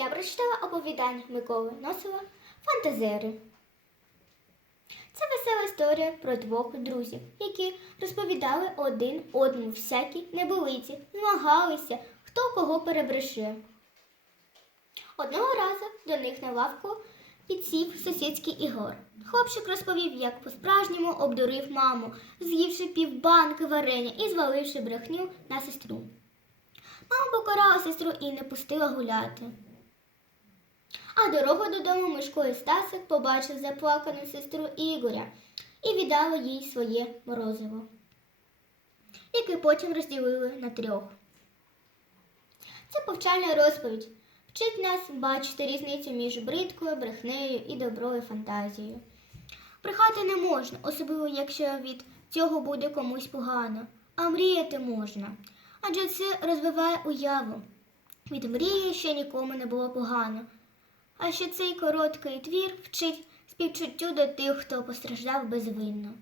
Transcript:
Я прочитала оповідання Миколи Носова Фантазери. Це весела історія про двох друзів, які розповідали один одному всякі небилиці, змагалися, хто кого перебреше. Одного разу до них на лавку підсів сусідський Ігор. Хлопчик розповів, як по-справжньому обдурив маму, з'ївши півбанки варення і зваливши брехню на сестру. Мама покарала сестру і не пустила гуляти. А дорогу додому Мишко і Стасик побачив заплакану сестру Ігоря і віддали їй своє морозиво, яке потім розділили на трьох. Це повчальна розповідь. Вчить нас бачити різницю між бридкою, брехнею і доброю фантазією. Брехати не можна, особливо якщо від цього буде комусь погано, а мріяти можна. Адже це розвиває уяву. Від мрії ще нікому не було погано. А ще цей короткий твір вчить співчуттю до тих, хто постраждав безвинно.